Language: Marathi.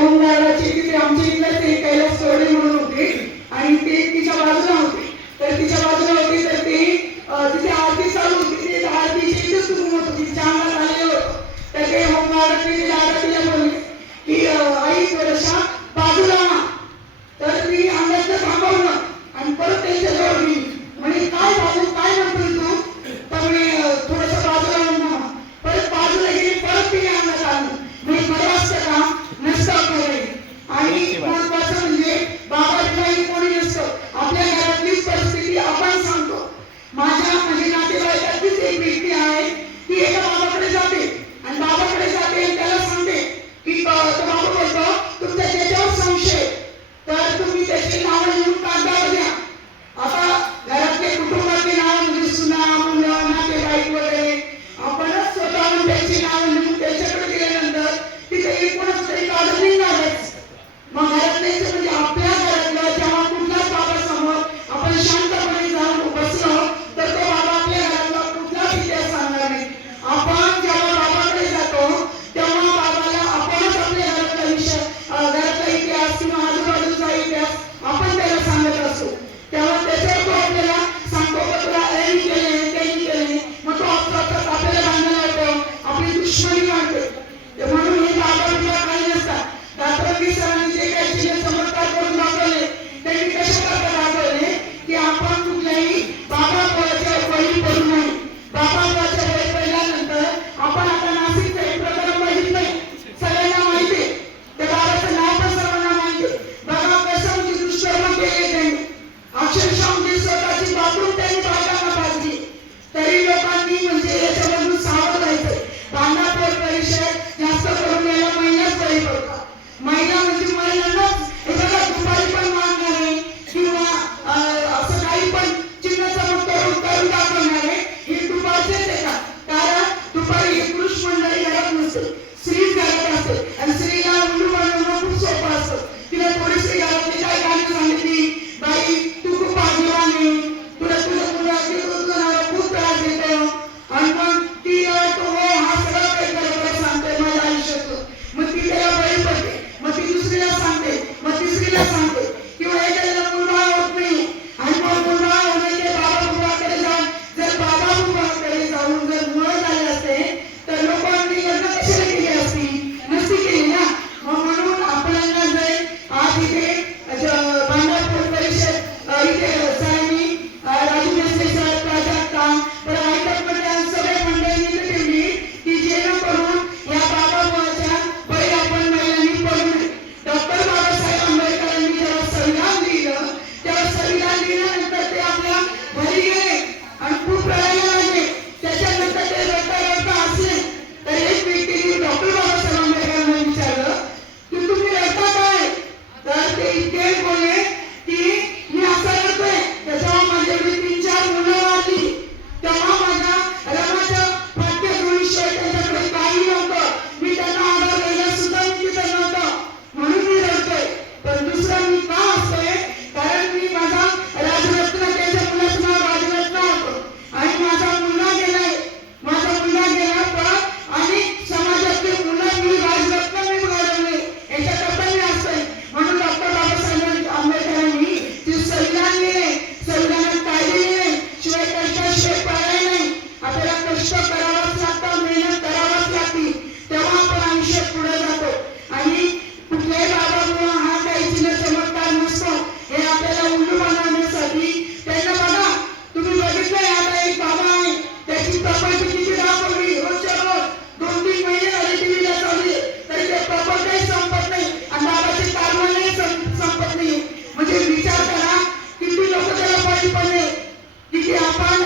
होमगार्डाची तिथे आमच्या इथलं ते कैलास सोडे म्हणून होते आणि ते तिच्या बाजूला होते. तर तिच्या बाजूला होती तर ते तिथे आरती चालू होती. ते आरतीची इथेच सुरू होत होती. तिच्या अंगात आलेलं होतं. तर ते होमगार्डातले ते दादा तिला बोलले की आई थोडंशा बाजूला ना. तर ती अंगातलं थांबवलं आणि परत त्यांच्या जवळ गेली. म्हणे काय बाजू काय म्हणतोय तू? तर म्हणे थोडंसं बाजूला म्हणून परत बाजूला गेली. परत तिने अंगात आलं. म्हणजे खरं असतं का? नसतं खरं. आणि महत्वाचं म्हणजे बाबांनाही कोणी नसतं. आपल्या घरातलीच परिस्थिती आपण सांगतो. माझ्या म्हणजे नातेवाईकातलीच एक व्यक्ती आहे ती एका बाबाकडे जाते आणि बाबाकडे जाते आणि त्याला सांगते की तो बाबा बोलतो तुमच्या त्याच्यावर संशय तर तुम्ही त्याची नावं लिहून कागदावर द्या. आता घरातले कुटुंबातली नावं म्हणजे सुना मुलं नातेवाईक वगैरे आपणच स्वतःहून त्याची नावं लिहून त्याच्याकडे दिल्यानंतर तिथे एकूणच तरी काढून निघणारच. मग घरातले म्हणजे आपल्या घरातलं जेव्हा कुठल्याच बाबासमोर आपण शांतपणे जाऊन बसलो तर तो बाबा आपल्या घरातला कुठलाच इतिहास सांगणार नाही. आपण जेव्हा बाबाकडे जातो तेव्हा बाबाला आपणच आपल्या घरातला विषय घरातला इतिहास किंवा आजूबाजूचा इतिहास आपण त्याला सांगत असतो. तेव्हा त्याच्यावर तो आपल्याला सांगतो की तुला यांनी केले त्यांनी केले. मग तो आपल्याला बांधायला येतो. आपली दुश्मनी वाढते. म्हणून हे बाबा तुला काही नसतात. रात्रंदी सरांनी जे काही चिन्ह चमत्कार करून दाखवले त्यांनी कशा प्रकारे दाखवले की आपण कुठल्याही बाबा बुवाच्या बळी पडू नये. बाबा बुवाच्या बळी पडल्यानंतर आपण आता नाशिकचं एक प्रकरण बघितलंय. सगळ्यांना माहिती आहे. त्या बाबाचं नाव पण सर्वांना माहिती आहे. बघा कसं म्हणजे दुष्कर्म केले त्यांनी. अक्षरशः म्हणजे स्वतःची बाथरूम त्यांनी बायकांना पाजली. तरी लोकांनी म्हणजे याच्यामधून सावध राहायचंय. बांधापूर परिषद जास्त करून याला महिलाच बळी पडतात. महिला म्हणजे महिलांनाच एखादा दुपारी पण मारणार आहे किंवा असं काही पण चिन्ह चमत्कार करून दाखवणार आहे. हे दुपारचेच येतात. कारण दुपारी ही पुरुष मंडळी घरात नसते. स्त्री घरात असते आणि स्त्रीला उलू बनवणं खूप सोपं असतं. तिला थोडीशी घरातली काही गाणी सांगितली बाई तू खूप भाग्यवान आहे तुला तुझं मुलं खूप त्रास देतो आणि मग ती तो हा सगळं काही बरोबर सांगते माझ्या आयुष्याचं. मग ती त्याला बळी पडते. मग ती दुसरीला सांगते. मग तिसरीला सांगते. किंवा एखाद्याला मुलगा होत नाही आणि मग मुलगा होणे ते बाबा बुवाकडे जाऊन जर बाबा बुवाकडे जाऊन जर मुलं झाले असते तर लोकांनी लग्न कशाला केली असती? नसती केली ना. मग म्हणून आपल्याला जर आज इथे बांधापूर परिषद इथे सरांनी राजू मेस्त्री सर प्राजक्ता तर ऐकत मंडळ सगळे मंडळी इथे ठेवली की जेणेकरून या बाबा बुवाच्या बळी आपण महिलांनी पडू नये. डॉक्टर बाबासाहेब आंबेडकरांनी जेव्हा संविधान लिहिलं तेव्हा संविधान लिहिल्यानंतर ते आपल्या घरी गेले आणि खूप रडायला लागले. त्याच्यानंतर ते रडता असले तर एक व्यक्तीने डॉक्टर बाबासाहेब आंबेडकरांना विचारलं की तुम्ही रडता काय? तर ते इतके बोलले की मी असं रडतोय त्याच्यावर माझ्या 3-4 मुलं वाढली. तेव्हा माझ्या रमाच्या पाठ्यगृहीशिवाय त्यांच्याकडे काही नव्हतं. मी त्यांना आधार द्यायला सुद्धा मी तिथं नव्हतं. म्हणून मी रडतोय. पण दुसरं मी का असतोय? कारण मी माझा राजरत्न त्याच्या मुलाचं नाव राजरत्न होतं आणि माझा मुलगा गेलाय. माझा मुलगा गेला पण अनेक समाजातले मुलं मी राजरत्न मी घडवले याच्याकरता मी असतोय. म्हणून डॉक्टर बाबासाहेब आंबेडकरांनी ते संविधान लिहिले. संविधानात कायदे लिहिले शिवाय कष्टाशिवाय पर्याय नाही. आपल्याला कष्ट करावंच लागतं. मेहनत करावंच लागते. तेव्हा आपण आयुष्यात पुढे जातो. आणि कुठल्याही बाबा बुवा हा काही चिन्ह चमत्कार नसतो. हे आपल्याला उल्लू बनवण्यासाठी त्यांना बघा तुम्ही बघितलंय आता एक बाबा आहे त्याची प्रॉपर्टी किती दाखवली रोजच्या रोज 2-3 महिने झाले टीव्हीला चालली तरी ते प्रॉपर्टी संपत नाही आणि बाबाचे कारभारही संपत नाही. म्हणजे विचार करा किती लोक त्याला बळी पडले की आपण